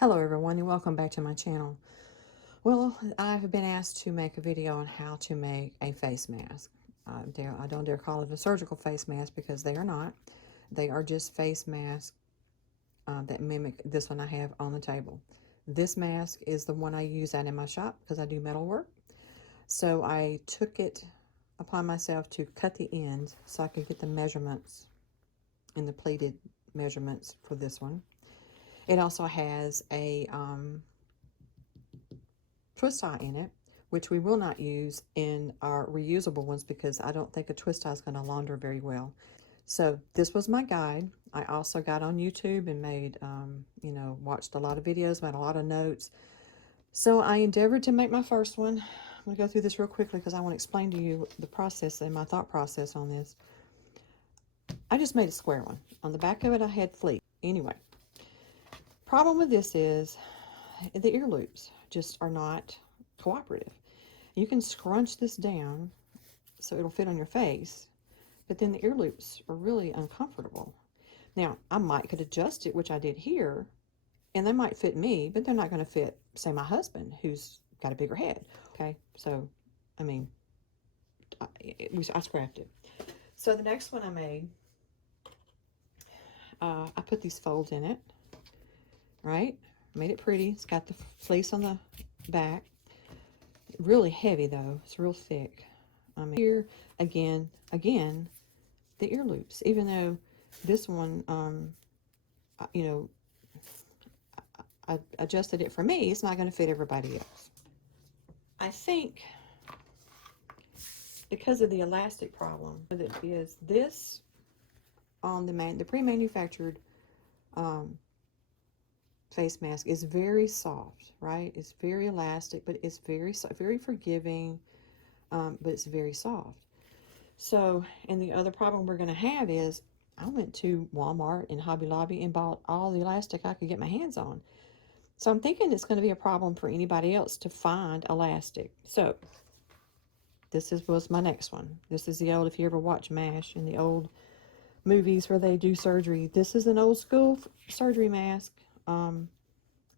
Hello everyone and welcome back to my channel. Well, I've been asked to make a video on how to make a face mask. I don't dare call it a surgical face mask because they are not. They are just face masks that mimic this one I have on the table. This mask is the one I use out in my shop because I do metal work. So I took it upon myself to cut the ends so I could get the measurements and the pleated measurements for this one. It also has a twist tie in it, which we will not use in our reusable ones because I don't think a twist tie is going to launder very well. So this was my guide. I also got on YouTube and made, watched a lot of videos, made a lot of notes. So I endeavored to make my first one. I'm going to go through this real quickly because I want to explain to you the process and my thought process on this. I just made a square one. On the back of it, I had fleece. Anyway, problem with this is the ear loops just are not cooperative. You can scrunch this down so it'll fit on your face, but then the ear loops are really uncomfortable. Now, I could adjust it, which I did here, and they might fit me, but they're not going to fit, say, my husband, who's got a bigger head. Okay, so, I mean, I scrapped it. So the next one I made, I put these folds in it, right? Made it pretty. It's got the fleece on the back. Really heavy though. It's real thick. I mean, here again, the ear loops. Even though this one, I adjusted it for me, it's not going to fit everybody else. I think because of the elastic problem, that is this on the pre-manufactured face mask is very soft, right? It's very elastic, but it's very forgiving, but it's very soft. So, and the other problem we're going to have is I went to Walmart and Hobby Lobby and bought all the elastic I could get my hands on. So I'm thinking it's going to be a problem for anybody else to find elastic. So was my next one. This is the old, if you ever watch MASH in the old movies where they do surgery, this is an old school surgery mask.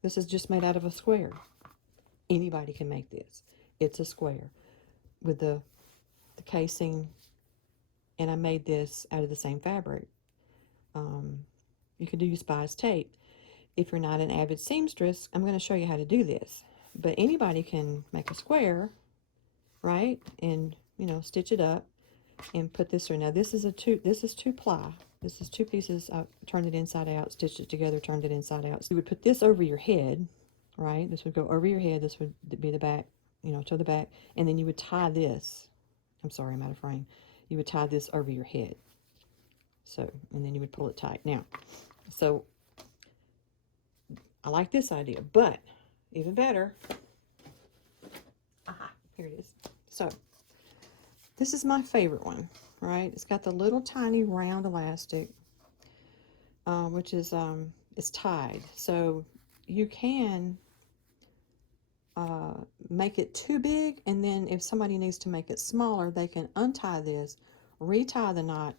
This is just made out of a square. Anybody can make this. It's a square with the casing, and I made this out of the same fabric. You could do spice tape. If you're not an avid seamstress, I'm going to show you how to do this. But anybody can make a square, right? And stitch it up and put this through. Now this is two ply. This is two pieces. I turned it inside out, stitched it together, turned it inside out. So you would put this over your head, right? This would go over your head. This would be the back, to the back. And then you would tie this. I'm sorry, I'm out of frame. You would tie this over your head. So, and then you would pull it tight. Now, so I like this idea, but even better. Aha, here it is. So, this is my favorite one, right? It's got the little tiny round elastic, which is it's tied. So you can make it too big, and then if somebody needs to make it smaller, they can untie this, retie the knot,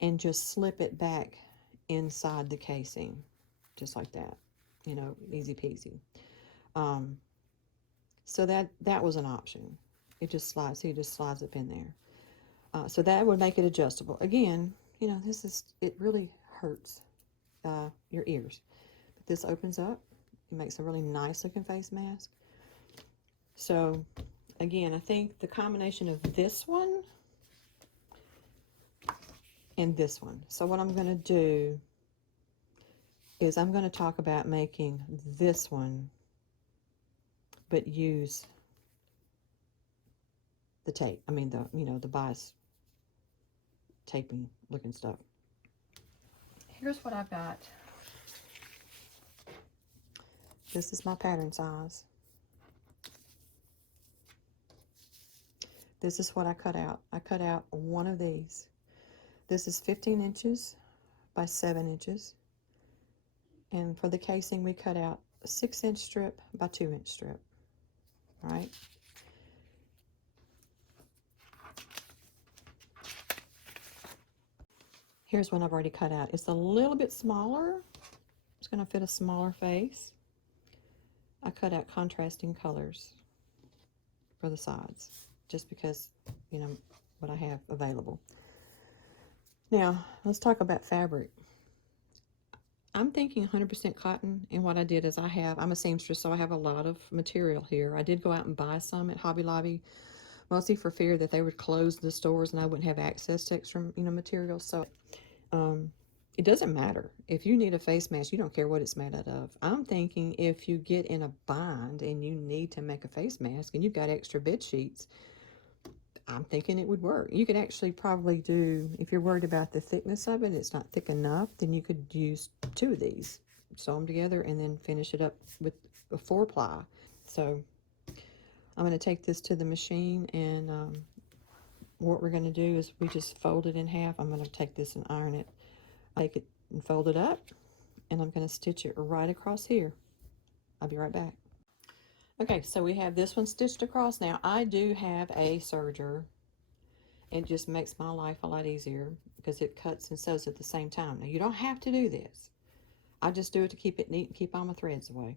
and just slip it back inside the casing, just like that. Easy peasy. So that was an option. It just slides. See, it just slides up in there. So that would make it adjustable. Again, it really hurts your ears. But this opens up. It makes a really nice looking face mask. So again, I think the combination of this one and this one. So what I'm going to do is I'm going to talk about making this one, but use the tape. I mean the bias taping looking stuff. Here's what I've got. This is my pattern size. This is what I cut out. I cut out one of these. This is 15 inches by 7 inches. And for the casing, we cut out a 6-inch strip by 2-inch strip. All right. Here's one I've already cut out. It's a little bit smaller. It's going to fit a smaller face. I cut out contrasting colors for the sides, just because, you know, what I have available. Now, let's talk about fabric. I'm thinking 100% cotton, and what I did is I'm a seamstress, so I have a lot of material here. I did go out and buy some at Hobby Lobby, mostly for fear that they would close the stores and I wouldn't have access to extra, materials. So, it doesn't matter. If you need a face mask, you don't care what it's made out of. I'm thinking if you get in a bind and you need to make a face mask and you've got extra bed sheets, I'm thinking it would work. You could actually probably do, if you're worried about the thickness of it, it's not thick enough, then you could use 2 of these, sew them together, and then finish it up with a 4-ply. So I'm going to take this to the machine, and what we're going to do is we just fold it in half. I'm going to take this and iron it. Take it and fold it up, and I'm going to stitch it right across here. I'll be right back. Okay, so we have this one stitched across. Now, I do have a serger. It just makes my life a lot easier because it cuts and sews at the same time. Now, you don't have to do this. I just do it to keep it neat and keep all my threads away.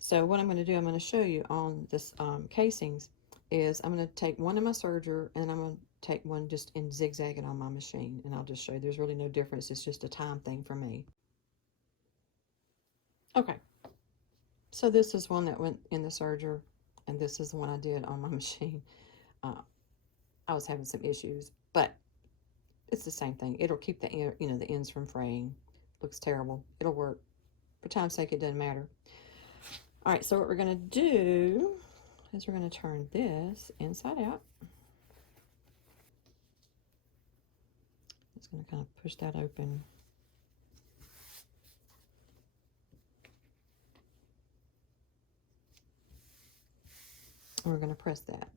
So what I'm going to do, I'm going to show you on this casings, is I'm going to take one in my serger, and I'm going to take one just and zigzag it on my machine, and I'll just show you. There's really no difference. It's just a time thing for me. Okay, so this is one that went in the serger, and this is the one I did on my machine. I was having some issues, but it's the same thing. It'll keep the the ends from fraying. Looks terrible. It'll work. For time's sake, it doesn't matter. All right, so what we're going to do is we're going to turn this inside out. It's going to kind of push that open. And we're going to press that.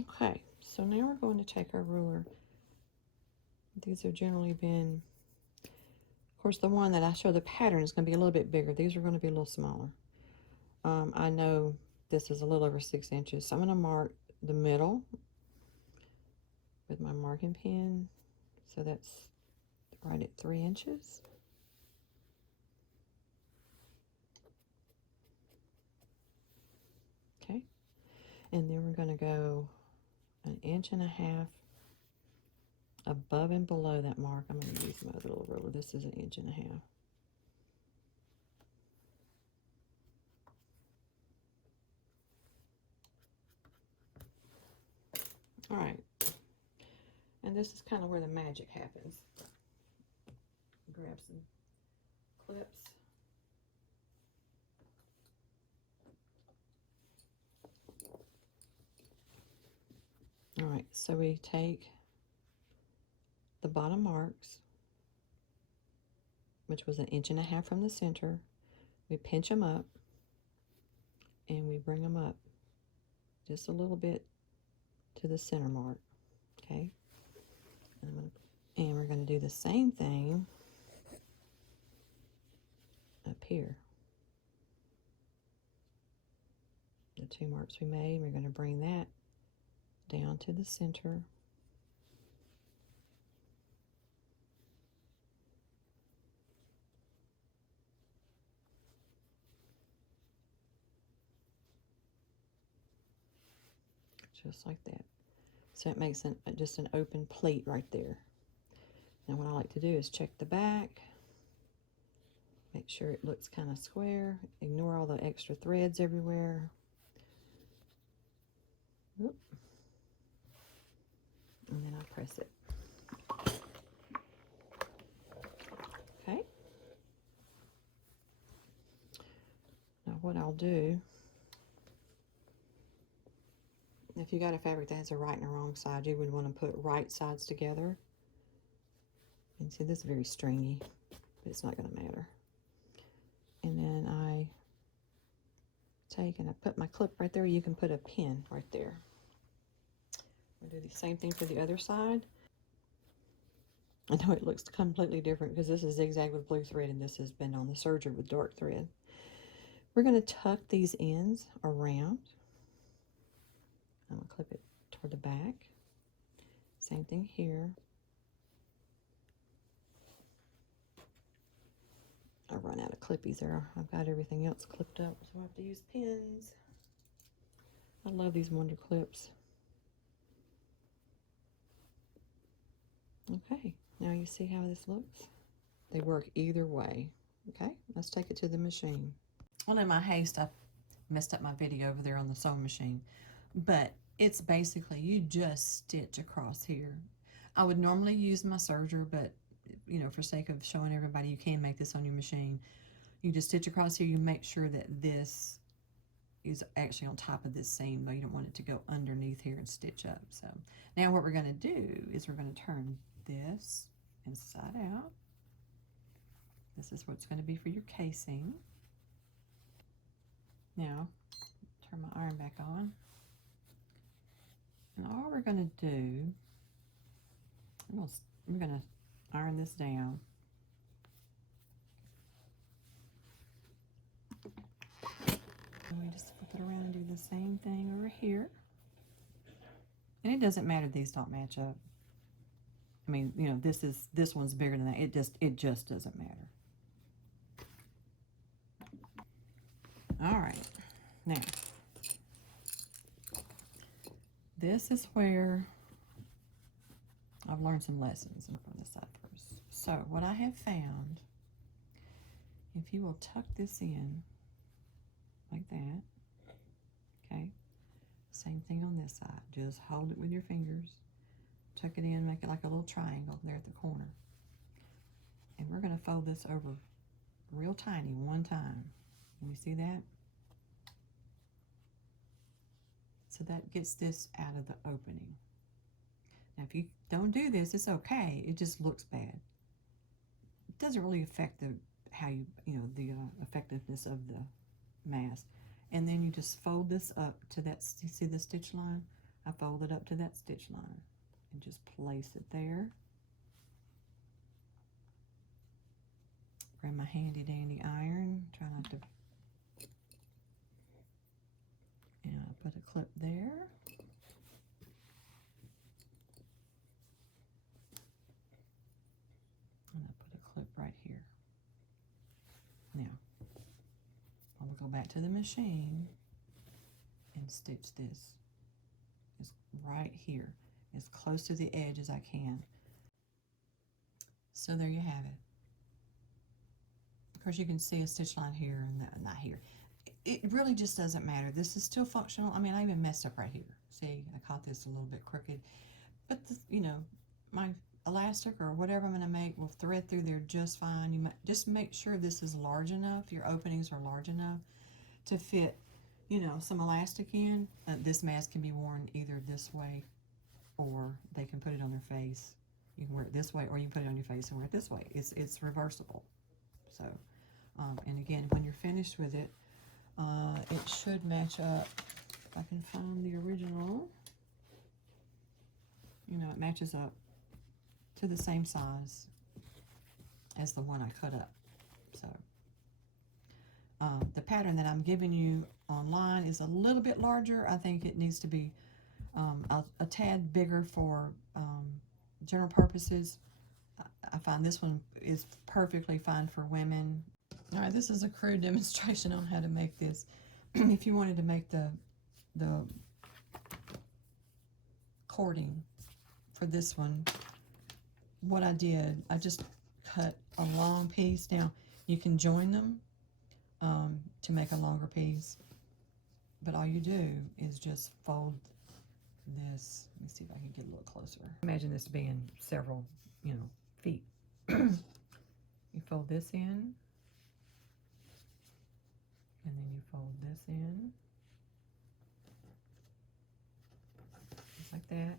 Okay, so now we're going to take our ruler. These have generally been, of course, the one that I show the pattern is going to be a little bit bigger. These are going to be a little smaller. I know this is a little over 6 inches, so I'm going to mark the middle with my marking pen. So that's right at 3 inches. Okay, and then we're going to go 1.5 inches above and below that mark. I'm going to use my other little ruler. This is 1.5 inches. All right, and this is kind of where the magic happens. Grab some clips. All right, so we take the bottom marks, which was 1.5 inches from the center. We pinch them up, and we bring them up just a little bit to the center mark. Okay, and we're going to do the same thing up here. The 2 marks we made, we're going to bring that down to the center. Just like that. So it makes just an open pleat right there. Now what I like to do is check the back, make sure it looks kind of square, ignore all the extra threads everywhere. Oop. And then I press it. Okay. Now what I'll do, if you got a fabric that has a right and a wrong side, you would want to put right sides together. And see, this is very stringy, but it's not going to matter. And then I take and I put my clip right there. You can put a pin right there. We'll do the same thing for the other side. I know it looks completely different because this is zigzag with blue thread and this has been on the serger with dark thread. We're going to tuck these ends around. I'm going to clip it toward the back. Same thing here. clippies there. I've got everything else clipped up, so I have to use pins. I love these Wonder Clips. Okay, now you see how this looks? They work either way. Okay, let's take it to the machine. Well, in my haste, I messed up my video over there on the sewing machine, but it's basically you just stitch across here. I would normally use my serger, but you know, for sake of showing everybody, you can make this on your machine. You just stitch across here. You make sure that this is actually on top of this seam, though you don't want it to go underneath here and stitch up. So now what we're going to do is we're going to turn this inside out. This is what's going to be for your casing. Now turn my iron back on, and all we're going to do, we're going to iron this down. And we just flip it around and do the same thing over here. And it doesn't matter, these don't match up. I mean, you know, this one's bigger than that. It just doesn't matter. All right, now this is where I've learned some lessons. I'm from this side first. So what I have found, if you will tuck this in like that, okay, same thing on this side. Just hold it with your fingers, tuck it in, make it like a little triangle there at the corner, and we're going to fold this over real tiny one time. Can you see that? So that gets this out of the opening. Now, if you don't do this, it's okay. It just looks bad. It doesn't really affect the effectiveness of the mask. And then you just fold this up to that. You see the stitch line? I fold it up to that stitch line and just place it there. Grab my handy dandy iron. Try not to. And I put a clip there. And I put a clip right here. Now, I will go back to the machine and stitch this. It's right here, as close to the edge as I can. So there you have it. Of course, you can see a stitch line here and not here. It really just doesn't matter. This is still functional. I mean, I even messed up right here. See, I caught this a little bit crooked. But, you know, my elastic or whatever I'm going to make will thread through there just fine. You just make sure this is large enough, your openings are large enough to fit, you know, some elastic in. This mask can be worn either this way, or they can put it on their face. You can wear it this way, or you can put it on your face and wear it this way. It's reversible. So, and again, when you're finished with it, it should match up. If I can find the original, you know, it matches up to the same size as the one I cut up. So the pattern that I'm giving you online is a little bit larger. I think it needs to be a tad bigger for general purposes. I find this one is perfectly fine for women. All right, this is a crude demonstration on how to make this. If you wanted to make the cording for this one, what I did, I just cut a long piece. Now, you can join them to make a longer piece, but all you do is just fold this. Let me see if I can get a little closer. Imagine this being several, you know, feet. You fold this in, and then you fold this in, just like that,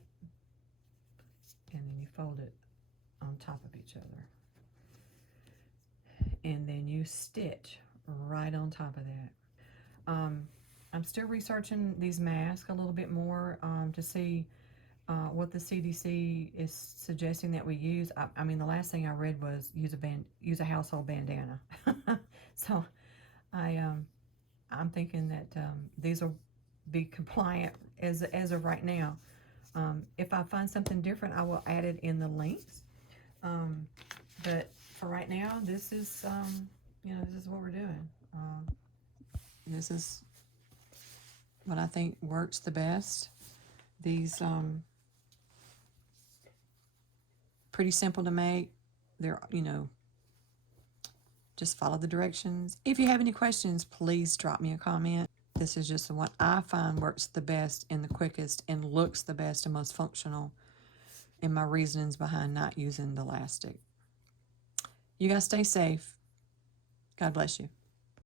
and then you fold it on top of each other, and then you stitch right on top of that. I'm still researching these masks a little bit more to see what the CDC is suggesting that we use. I mean, the last thing I read was use a household bandana. So I'm thinking that these will be compliant as of right now. If I find something different, I will add it in the links. But for right now, this is you know, this is what we're doing. This is what I think works the best. These pretty simple to make. They're, you know, just follow the directions. If you have any questions, please drop me a comment. This is just the one I find works the best and the quickest and looks the best and most functional, and my reasonings behind not using the elastic. You guys stay safe. God bless you.